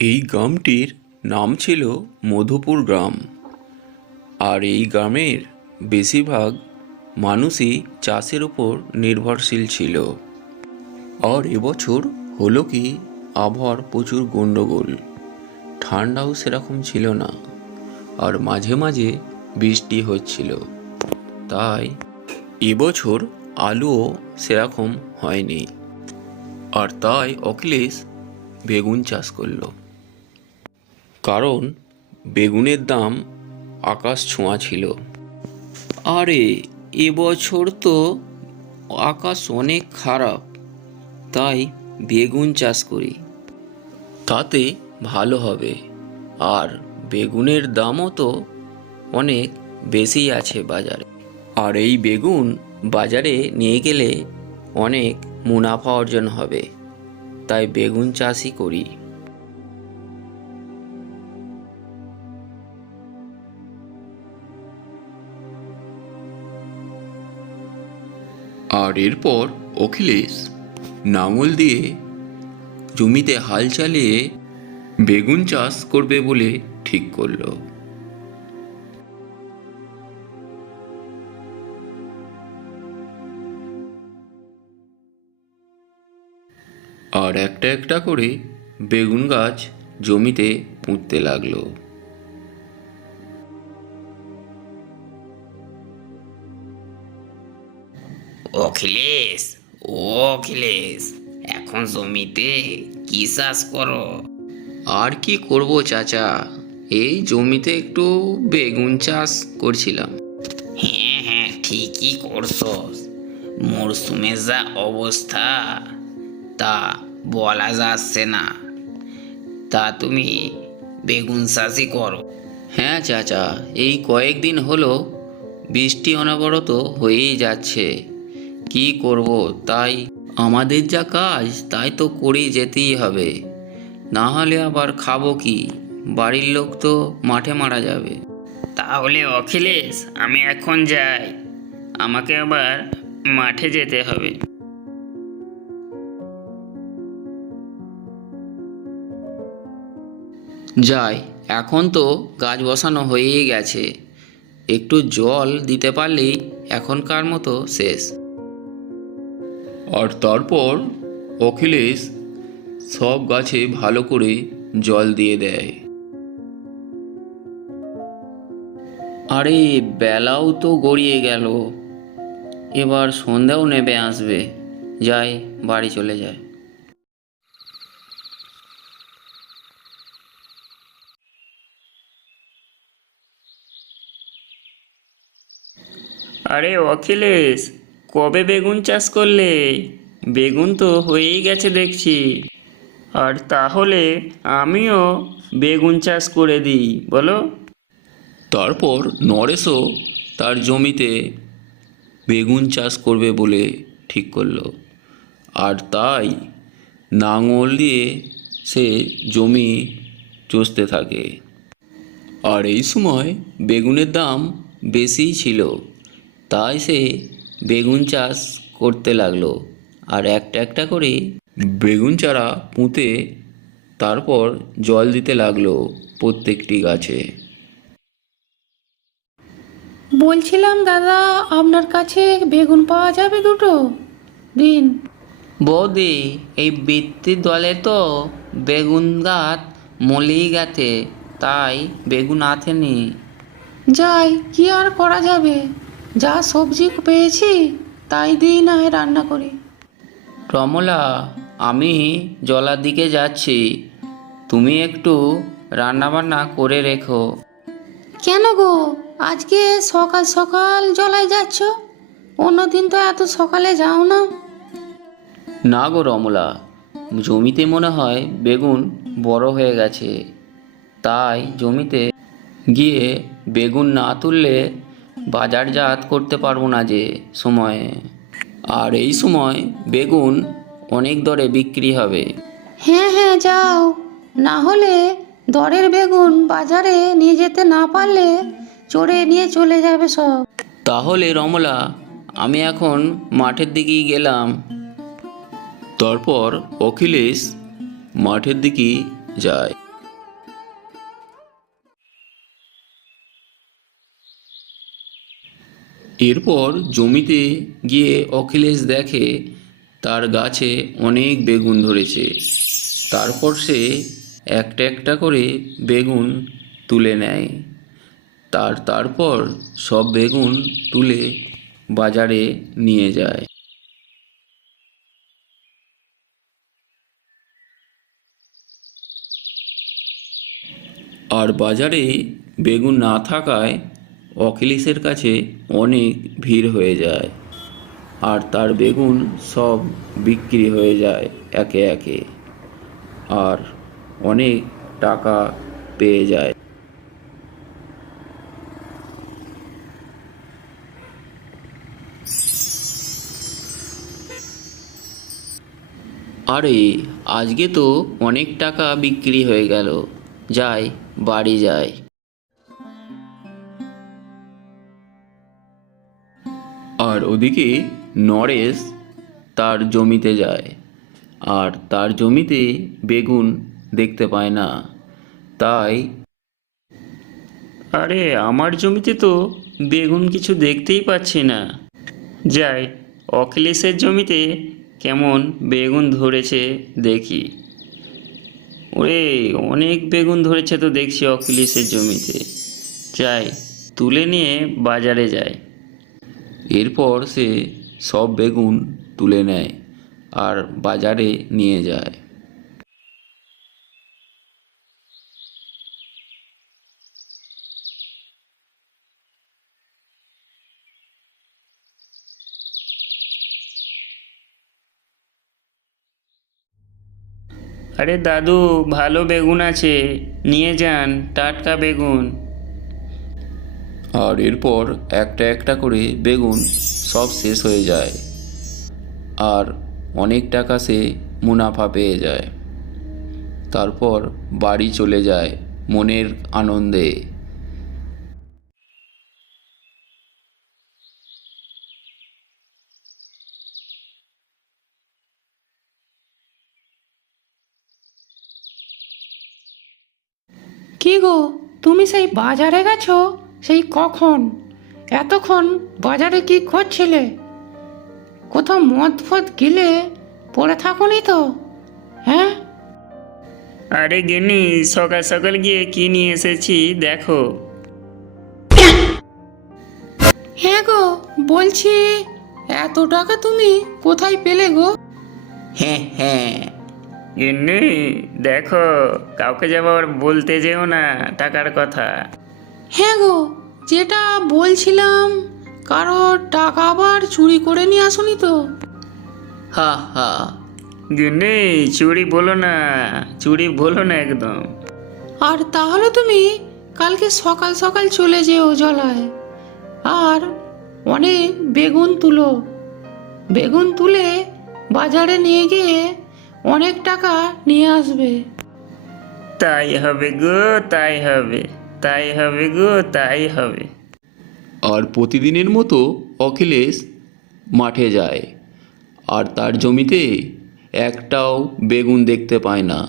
এই গ্রামটির নাম ছিল মধুপুর গ্রাম। আর এই গ্রামের বেশিরভাগ মানুষই চাষের উপর নির্ভরশীল ছিল। আর এবছর হলো কি আবহাওয়ার প্রচুর গণ্ডগোল ঠান্ডাও সেরকম ছিল না। আর মাঝে মাঝে বৃষ্টি হচ্ছিল। তাই এবছর আলুও সেরকম হয়নি। আর তাই অখিলেশ বেগুন চাষ করল। কারণ বেগুনের দাম আকাশ ছোঁয়া ছিল। আরে এবছর তো আকাশ অনেক খারাপ, তাই বেগুন চাষ করি। তাতে ভালো হবে, আর বেগুনের দামও তো অনেক বেশি আছে বাজারে। আর এই বেগুন বাজারে নিয়ে গেলে অনেক মুনাফা অর্জন হবে, তাই বেগুন চাষই করি। আর এরপর অখিলেশ নাঙল দিয়ে জমিতে হাল চালিয়ে বেগুন চাষ করবে বলে ঠিক করল। আর একটা একটা করে বেগুন গাছ জমিতে পুঁততে লাগল। অখিলেশ ও অখিলেশ এখন জমিতে কি চাষ করো? আর কি করব চাচা? এই জমিতে একটু বেগুন চাষ করছিলাম। হ্যাঁ হ্যাঁ ঠিকই করছ মরশুমের যা অবস্থা তা বলা যাচ্ছে না। তা তুমি বেগুন চাষই করো। হ্যাঁ চাচা এই কয়েকদিন হলো বৃষ্টি অনবরত হয়েই যাচ্ছে। কি করব? তাই আমাদের যা কাজ, তাই তো করেই যেতেই হবে। না হলে আবার খাব কি? বাড়ির লোক তো মাঠে মারা যাবে। তাহলে অখিলেশ, আমি এখন যাই। আমাকে আবার মাঠে যেতে হবে। যাই, এখন তো গাছ বসানো হয়েই গেছে। একটু জল দিতে পারলেই এখনকার মতো শেষ। আর তারপর অখিলেশ সব গাছে ভালো করে জল দিয়ে দেয়। আরে বেলাও তো গড়িয়ে গেল। এবার সন্ধ্যাও নেবে আসবে। যাই, বাড়ি চলে যায়। আরে অখিলেশ কবে বেগুন চাষ করলে? বেগুন তো হয়েই গেছে দেখছি। আর তাহলে আমিও বেগুন চাষ করে দিই, বলো। তারপর নরেশও তার জমিতে বেগুন চাষ করবে বলে ঠিক করল। আর তাই নাঙল দিয়ে সে জমি চষতে থাকে। আর এই সময় বেগুনের দাম বেশিই ছিল, তাই সে বেগুন চাষ করতে লাগল। আর একটা একটা করে বেগুন চারা পুঁতে তারপর জল দিতে লাগল প্রত্যেকটি গাছে। বলছিলাম দাদা আপনার কাছে বেগুন পাওয়া যাবে দুটো? দিন। বৌদি এই বৃত্তির দলে তো বেগুন গাছ মলেই গেছে তাই বেগুন আথেনি। যাই কি আর করা যাবে? যা সবজি পেয়েছি তাই দিই না হয় রান্না করি। রমলা আমি জলার দিকে যাচ্ছি। তুমি একটু রান্নাবান্না করে রেখো। কেন গো? আজকে সকাল সকাল জলায় যাচ্ছ? অন্যদিন তো এত সকালে যাও না। না গো রমলা জমিতে মনে হয় বেগুন বড় হয়ে গেছে। তাই জমিতে গিয়ে বেগুন না তুললে বাজারজাত করতে পারব না যে সময়ে। আর এই সময় বেগুন অনেক দরে বিক্রি হবে। হ্যাঁ হ্যাঁ যাও। না হলে দরের বেগুন বাজারে নিয়ে যেতে না পারলে চড়ে নিয়ে চলে যাবে সব। তাহলে রমলা আমি এখন মাঠের দিকেই গেলাম। তারপর অখিলেশ মাঠের দিকেই যায়। এরপর জমিতে গিয়ে অখিলেশ দেখে তার গাছে অনেক বেগুন ধরেছে। তারপর সে একটা একটা করে বেগুন তুলে নেয়। তার তারপর সব বেগুন তুলে বাজারে নিয়ে যায়। আর বাজারে বেগুন না থাকায় অখিলেশের কাছে অনেক ভিড় হয়ে যায় আর তার বেগুন সব বিক্রি হয়ে যায় একে একে আর অনেক টাকা পেয়ে যায়। আরে, আজকে তো অনেক টাকা বিক্রি হয়ে গেল। যাই, বাড়ি যাই। আর ওদিকে নরেশ তার জমিতে যায়, আর তার জমিতে বেগুন দেখতে পায় না। তাই আরে, আমার জমিতে তো বেগুন কিছু দেখতেই পাচ্ছি না। যাই, অখিলেশের জমিতে কেমন বেগুন ধরেছে দেখি। ওরে, অনেক বেগুন ধরেছে তো দেখছি অখিলেশের জমিতে। যাই, তুলে নিয়ে বাজারে যাই। এরপর সে সব বেগুন তুলে নেয় আর বাজারে নিয়ে যায়। আরে দাদু, ভালো বেগুন আছে। নিয়ে যান, টাটকা বেগুন। আর এরপর একটা একটা করে বেগুন সব শেষ হয়ে যায়। আর অনেক টাকা সে মুনাফা পেয়ে যায়। তারপর বাড়ি চলে যায় মনের আনন্দে। কি গো, তুমি সেই বাজারে গেছো? সেই কখন? এতক্ষণ বাজারে কি করছিলে? কোথাও মদ ফদ গিলে পড়ে থাকুনি তো? হ্যাঁ? আরে গেনি সকাল সকাল গিয়ে কি নিয়ে এসেছি দেখো। হ্যাঁ গো বলছি এত টাকা তুমি কোথায় পেলে গো? হ্যাঁ হ্যাঁ। গিন্নি দেখো কাউকে যাবার বলতে যেও না টাকার কথা। হ্যাঁ গো যেটা বলছিলাম কারোর টাকা আবার চুরি করে নিয়ে আসুনি তো। হা হা। গিন্নি চুরি বলো না চুরি বলো না একদম। আর তাহলে তুমি কালকে সকাল সকাল চলে যেও জলায়। আর অনেক বেগুন তুলো। বেগুন তুলে বাজারে নিয়ে গিয়ে অনেক টাকা নিয়ে আসবে। তাই হবে গো তাই হবে। তাই হবে গো, তাই হবে। আর প্রতিদিনের মতো অখিলেশ মাঠে যায়, আর তার জমিতে একটাও বেগুন দেখতে পায় না,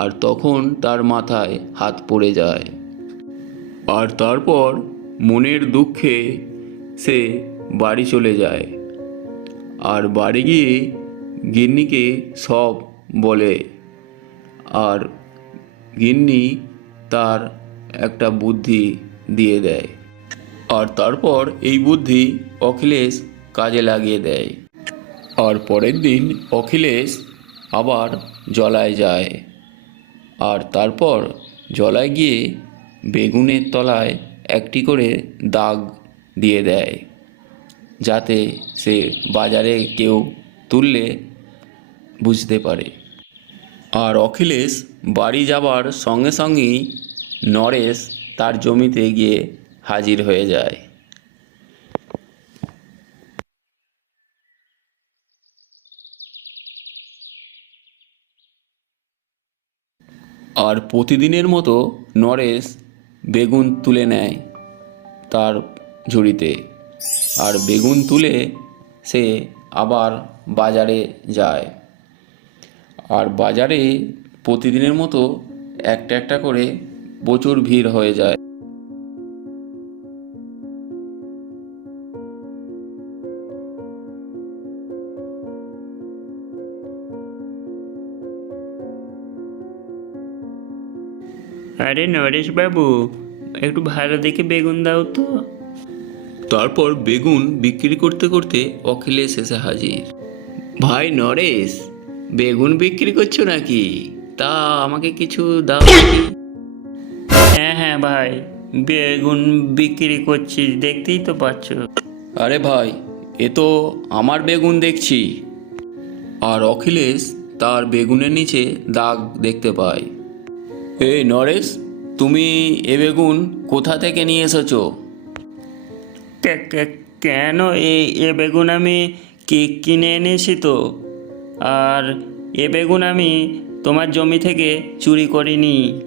আর তখন তার মাথায় হাত পড়ে যায়। আর তারপর মনের দুঃখে সে বাড়ি চলে যায়, আর বাড়ি গিয়ে গিন্নিকে সব বলে, আর গিন্নি তার একটা বুদ্ধি দিয়ে দেয়। আর তারপর এই বুদ্ধি অখিলেশ কাজে লাগিয়ে দেয়। আর পরের দিন অখিলেশ আবার জলায় যায়। আর তারপর জলায় গিয়ে বেগুনের তলায় একটি করে দাগ দিয়ে দেয়, যাতে সে বাজারে কেউ তুললে বুঝতে পারে। আর অখিলেশ বাড়ি যাবার সঙ্গে সঙ্গেই নরেশ তার জমিতে গিয়ে হাজির হয়ে যায়। আর প্রতিদিনের মতো নরেশ বেগুন তুলে নেয় তার ঝুড়িতে। আর বেগুন তুলে সে আবার বাজারে যায়। আর বাজারে প্রতিদিনের মতো একটা একটা করে প্রচুর ভিড় হয়ে যায়। আরে নরেশ বাবু একটু ভালো দেখে বেগুন দাও তো। তারপর বেগুন বিক্রি করতে করতে অখিলেশ এসে হাজির। ভাই নরেশ বেগুন বিক্রি করছ নাকি? তা আমাকে কিছু দাও। হ্যাঁ হ্যাঁ ভাই। বেগুন বিক্রি করছি দেখতেই তো পাচ্ছ। আরে ভাই এ তো আমার বেগুন দেখছি। আর অখিলেশ তার বেগুনের নিচে দাগ দেখতে পায়। এই নরেশ তুমি এ বেগুন কোথা থেকে নিয়ে এসেছ? কেন এই এ বেগুন আমি কি কিনে এনেছি তো? আর এ বেগুন আমি তোমার জমি থেকে চুরি করিনি।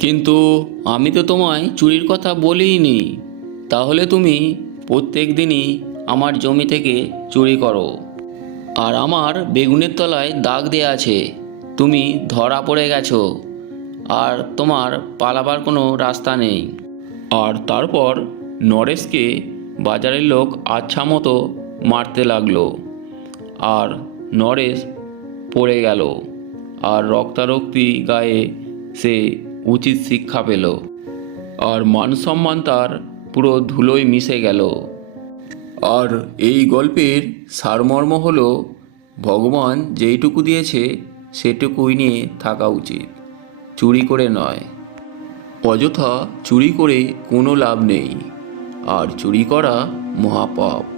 কিন্তু আমি তো তোমায় চুরির কথা বলিনি তাহলে তুমি প্রত্যেক দিনই আমার জমি থেকে চুরি করো। আর আমার বেগুনের তলায় দাগ দেয়া আছে। তুমি ধরা পড়ে গেছো। আর তোমার পালাবার কোনো রাস্তা নেই। আর তারপর নরেশকে বাজারের লোক আচ্ছা মতো মারতে লাগল। আর নরেশ পড়ে গেল। আর রক্তারক্তি গায়ে সে উচিত শিক্ষা পেল। আর মান সম্মান তার পুরো ধুলোয় মিশে গেল। আর এই গল্পের সারমর্ম হল, ভগবান যেইটুকু দিয়েছে, সেটুকুই নিয়ে থাকা উচিত। চুরি করে নয়। অযথা চুরি করে কোনো লাভ নেই। আর চুরি করা মহাপাপ।